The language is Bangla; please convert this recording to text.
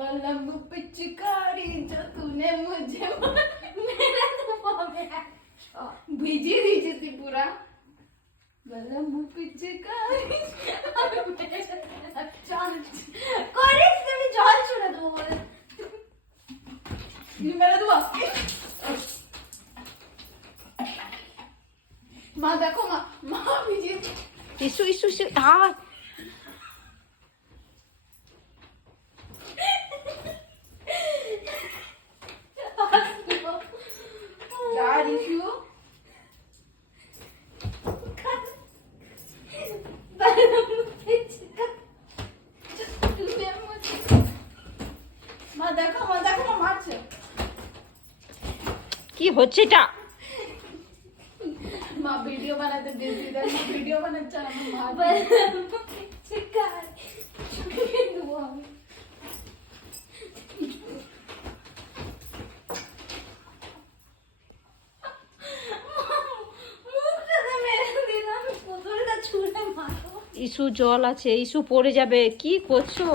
बलम पिचकारी जो तूने मुझे मेरा तो भिजी दीजिए थी पूरा बलम पिचकारी चल कॉलेज से भी जॉल छुड़ा दो ये मेरा दुआ माँ देखो माँ भिजी ইসু ইসু ইসু হ্যাঁ Dad, if you কি হচ্ছে এটা माँ वीडियो बनाते देती इधर माँ वीडियो बनाते चला माँ चिकार दुआ ইসু জল আছে ইসু পড়ে যাবে কি করছো